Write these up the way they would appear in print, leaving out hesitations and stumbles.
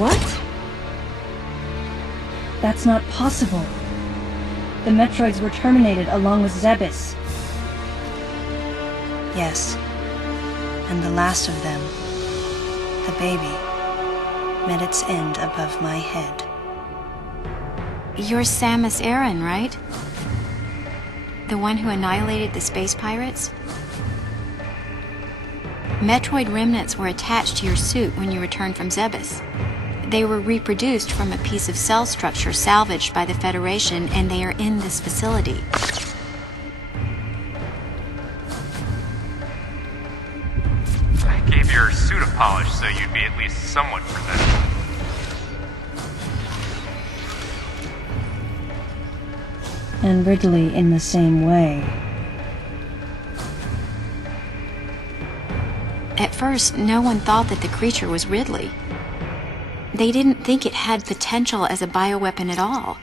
What? That's not possible. The Metroids were terminated along with Zebes. Yes. And the last of them, the baby, met its end above my head. You're Samus Aran, right? The one who annihilated the space pirates? Metroid remnants were attached to your suit when you returned from Zebes. They were reproduced from a piece of cell structure salvaged by the Federation, and they are in this facility. I gave your suit a polish so you'd be at least somewhat presentable. And Ridley in the same way. At first, no one thought that the creature was Ridley. They didn't think it had potential as a bioweapon at all.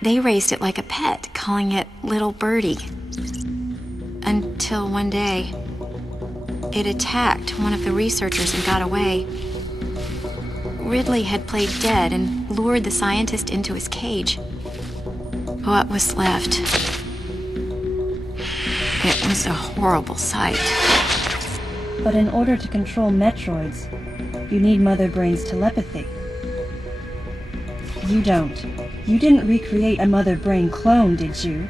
They raised it like a pet, calling it Little Birdie. Until one day, it attacked one of the researchers and got away. Ridley had played dead and lured the scientist into his cage. What was left? It was a horrible sight. But in order to control Metroids, you need Mother Brain's telepathy. You don't. You didn't recreate a Mother Brain clone, did you?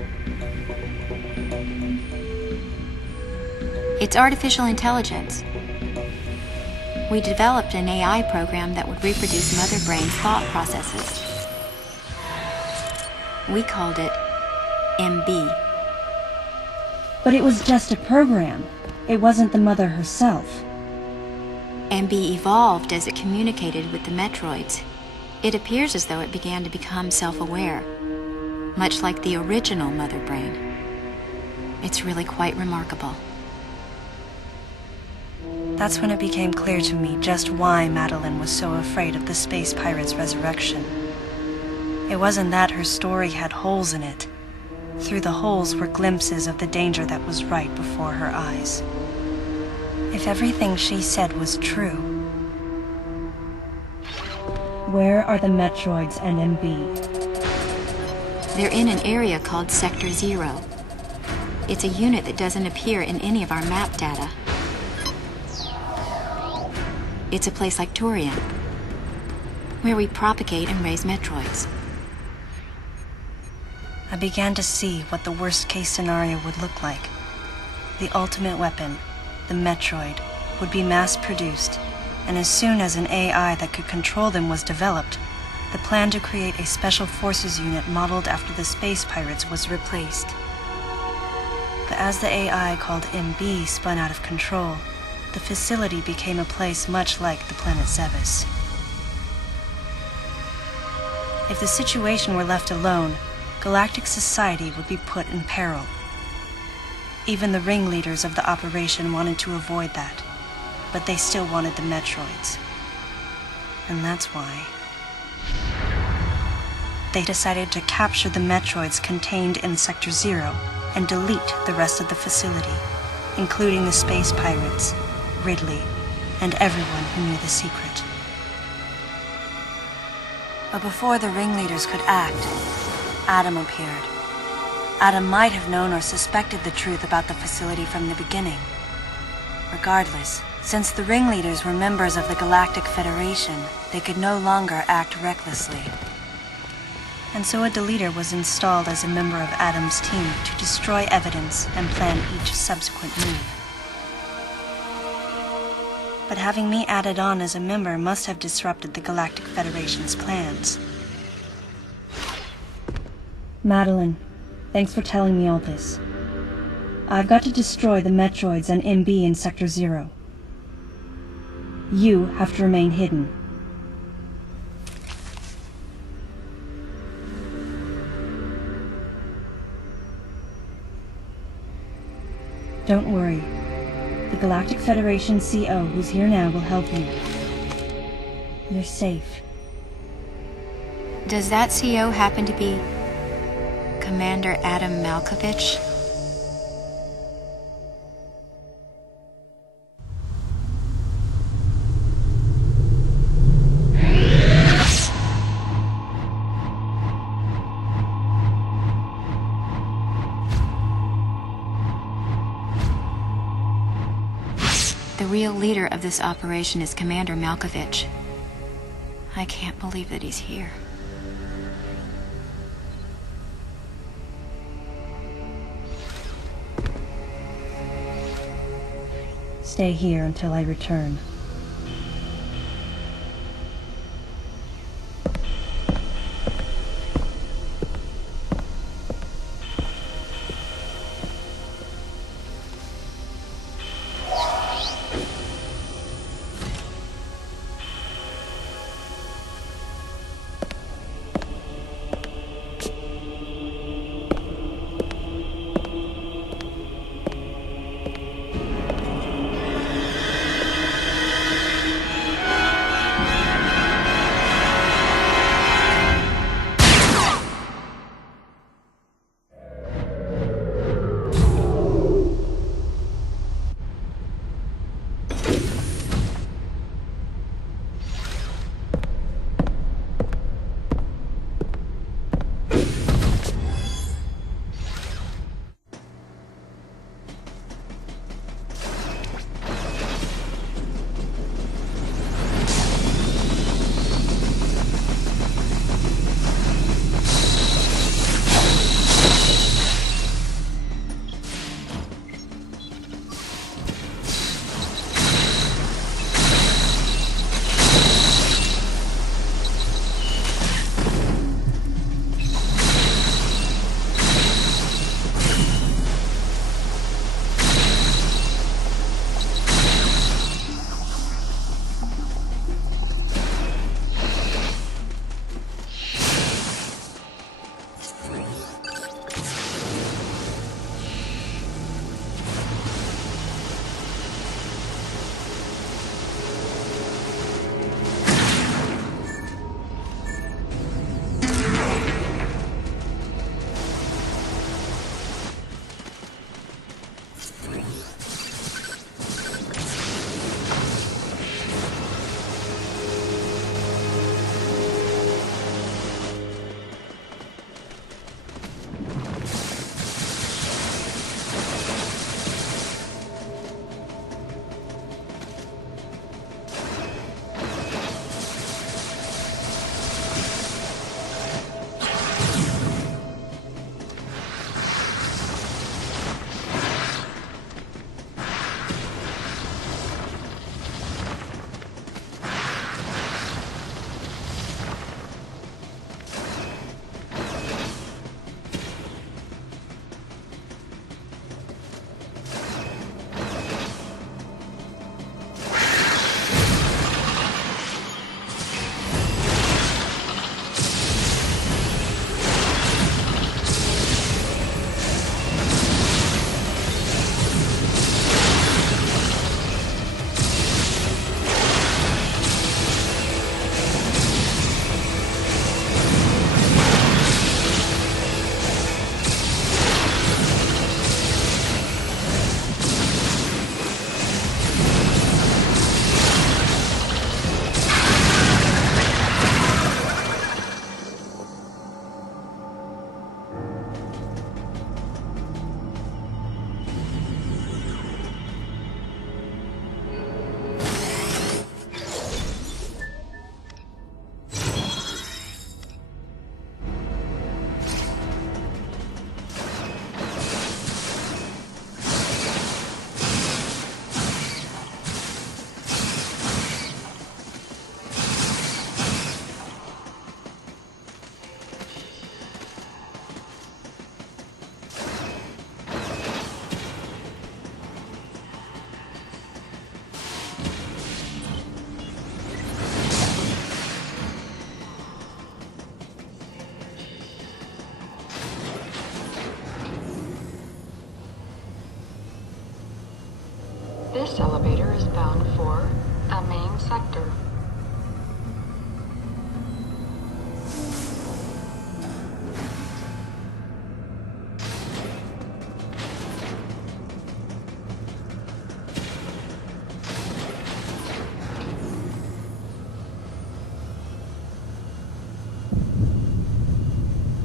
It's artificial intelligence. We developed an AI program that would reproduce Mother Brain's thought processes. We called it MB. But it was just a program. It wasn't the Mother herself. MB evolved as it communicated with the Metroids. It appears as though it began to become self-aware, much like the original Mother Brain. It's really quite remarkable. That's when it became clear to me just why Madeline was so afraid of the space pirate's resurrection. It wasn't that her story had holes in it. Through the holes were glimpses of the danger that was right before her eyes. If everything she said was true... Where are the Metroids and MB? They're in an area called Sector 0. It's a unit that doesn't appear in any of our map data. It's a place like Turian, where we propagate and raise Metroids. I began to see what the worst-case scenario would look like. The ultimate weapon, the Metroid, would be mass-produced, and as soon as an AI that could control them was developed, the plan to create a special forces unit modeled after the space pirates was replaced. But as the AI called MB spun out of control, the facility became a place much like the planet Zebes. If the situation were left alone, galactic society would be put in peril. Even the ringleaders of the operation wanted to avoid that, but they still wanted the Metroids. And that's why they decided to capture the Metroids contained in Sector 0 and delete the rest of the facility, including the space pirates, Ridley, and everyone who knew the secret. But before the ringleaders could act, Adam appeared. Adam might have known or suspected the truth about the facility from the beginning. Regardless, since the ringleaders were members of the Galactic Federation, they could no longer act recklessly. And so a deleter was installed as a member of Adam's team to destroy evidence and plan each subsequent move. But having me added on as a member must have disrupted the Galactic Federation's plans. Madeline, thanks for telling me all this. I've got to destroy the Metroids and MB in Sector 0. You have to remain hidden. Don't worry. The Galactic Federation CO who's here now will help you. You're safe. Does that CO happen to be Commander Adam Malkovich? real leader of this operation is Commander Malkovich. I can't believe that he's here. Stay here until I return. This elevator is bound for a main sector.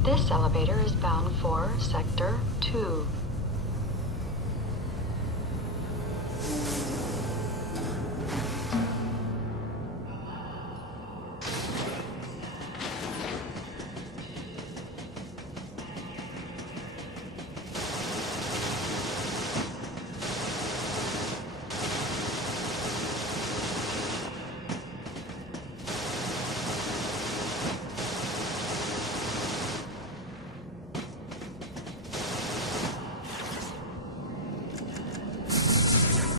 This elevator is bound for Sector 2.